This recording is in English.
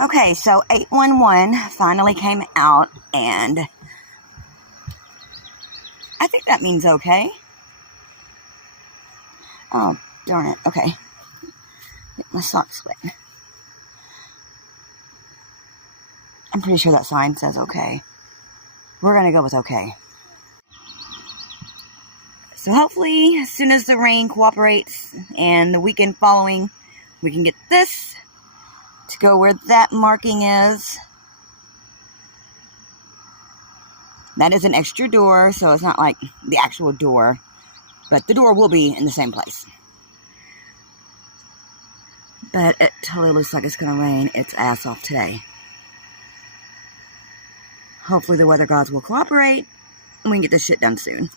Okay, so 811 finally came out, and I think that means okay. Oh, darn it. Okay. Get my socks wet. I'm pretty sure that sign says okay. We're going to go with okay. So hopefully, as soon as the rain cooperates and the weekend following, we can get this to go where that marking is. That is an extra door, so it's not like the actual door, but the door will be in the same place. But it totally looks like it's going to rain its ass off today. Hopefully the weather gods will cooperate and we can get this shit done soon.